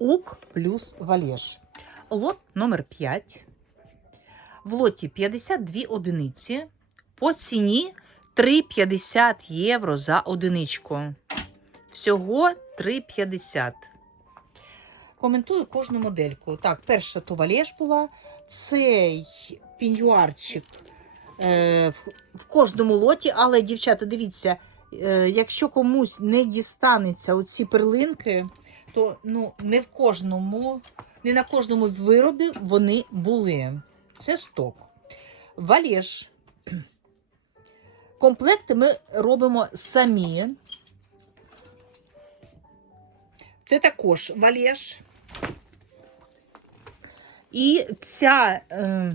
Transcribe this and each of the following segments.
Ук плюс валеж. Лот номер 5. В лоті 52 одиниці. По ціні 3,50 євро за одиничку. Всього 3,50. Коментую кожну модельку. Так, перша то валеж була. Цей пінюарчик е, в, в кожному лоті, але, дівчата, дивіться, е, якщо комусь не дістанеться оці перлинки, то ну, не в кожному, не на кожному виробі вони були. Це сток. Валеж. Комплекти ми робимо самі. Це також валеж. І ця е,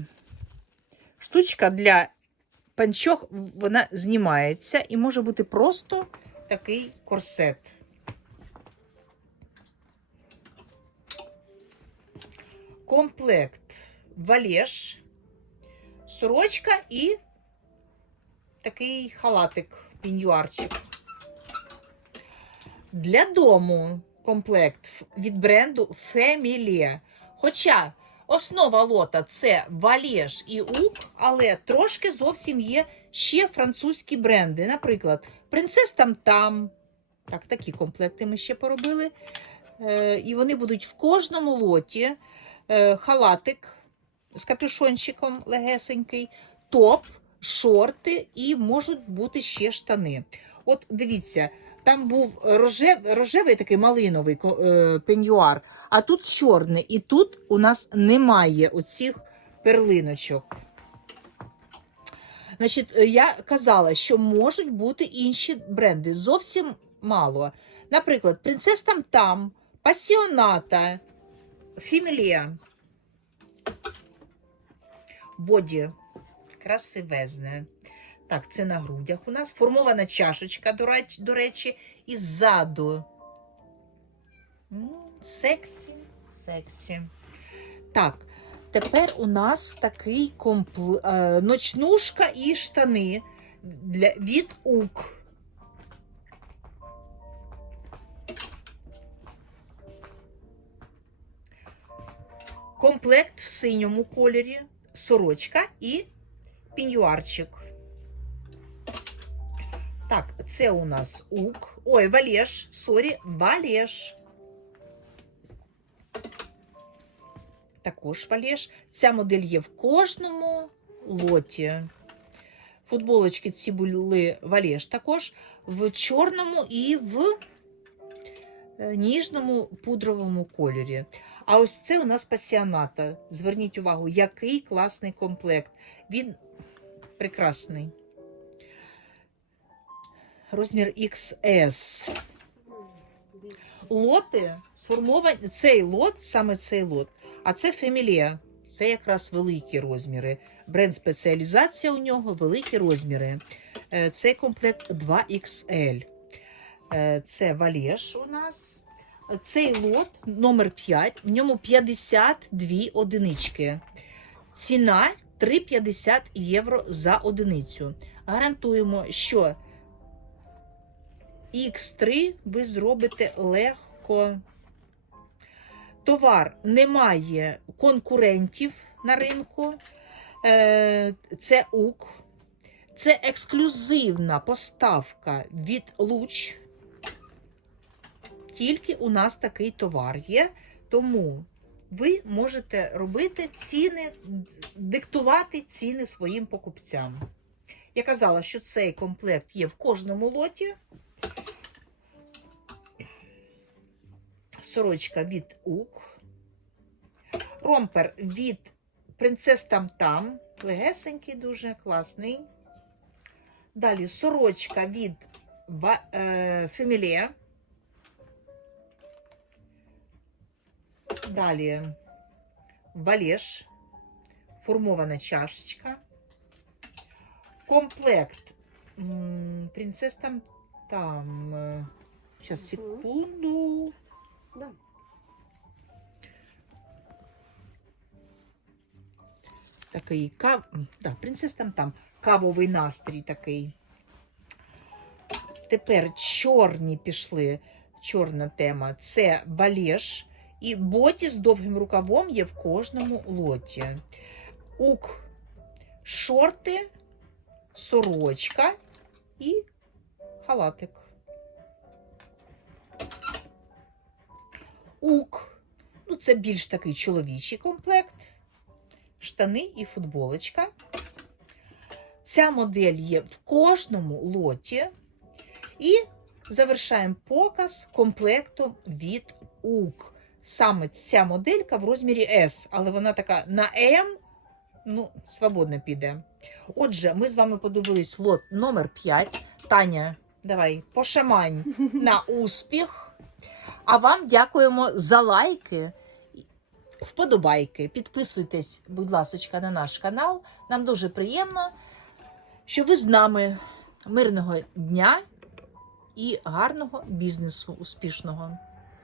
штучка для панчох, вона знімається і може бути просто такий корсет. Комплект валеж, сорочка і такий халатик, пінюарчик. Для дому комплект від бренду Familia. Хоча основа лота це валеж і ук, але трошки зовсім є ще французькі бренди. Наприклад, Принцес Там Там. Так, такі комплекти ми ще поробили. Е, і вони будуть в кожному лоті. Е, халатик з капюшончиком легесенький, топ, шорти і можуть бути ще штани. От дивіться, там був рожев, рожевий такий малиновий е, пеньюар, а тут чорний. І тут у нас немає оцих перлиночок. Значить, е, я казала, що можуть бути інші бренди. Зовсім мало. Наприклад, Принцес Там Там, Пасіоната, Фімілія. Боді. Красивезне. Так, це на грудях у нас. Формована чашечка, до речі, і ззаду. Сексі, сексі. Так, тепер у нас такий компл... е, ночнушка і штани для... від УК. Комплект в синьому кольорі, сорочка і пінюарчик. Так, це у нас ук. Ой, валеж, сорі, валеж. Також валеж. Ця модель є в кожному лоті. Футболочки ці були валеж також в чорному і в ніжному пудровому кольорі. А ось це у нас пасіоната. Зверніть увагу, який класний комплект. Він прекрасний. Розмір XS. Лоти сформовані. Цей лот, саме цей лот, а це Фемілія. Це якраз великі розміри. Бренд спеціалізація у нього великі розміри. Е, Цей комплект 2XL. Е, Це валеж у нас. Цей лот номер 5, в ньому 52 одинички. Ціна 3,50 євро за одиницю. Гарантуємо, що X3 ви зробите легко. Товар не має конкурентів на ринку. Е, Це УК. Це ексклюзивна поставка від Луч. Тільки у нас такий товар є, тому ви можете робити ціни, диктувати ціни своїм покупцям. Я казала, що цей комплект є в кожному лоті. Сорочка від УК. Ромпер від Принцес Там Там. Легесенький, дуже класний. Далі сорочка від Ва- е. Далі валеж, формована чашечка, комплект м, принцес там там. Сейчас, секунду. Да. Такий кав... да, принцес там там. Кавовий настрій такий. Тепер чорні пішли. Чорна тема. Це валеж І боті з довгим рукавом є в кожному лоті. Ук, шорти, сорочка і халатик. Ук. Ну, це більш такий чоловічий комплект. Штани і футболочка. Ця модель є в кожному лоті. І завершаємо показ комплекту від УК. Саме ця моделька в розмірі S, але вона така на М, ну, свободно піде. Отже, ми з вами подивились лот номер 5. Таня, давай, пошамань на успіх. А вам дякуємо за лайки, вподобайки. Підписуйтесь, будь ласка, на наш канал. Нам дуже приємно, що ви з нами. Мирного дня і гарного бізнесу успішного.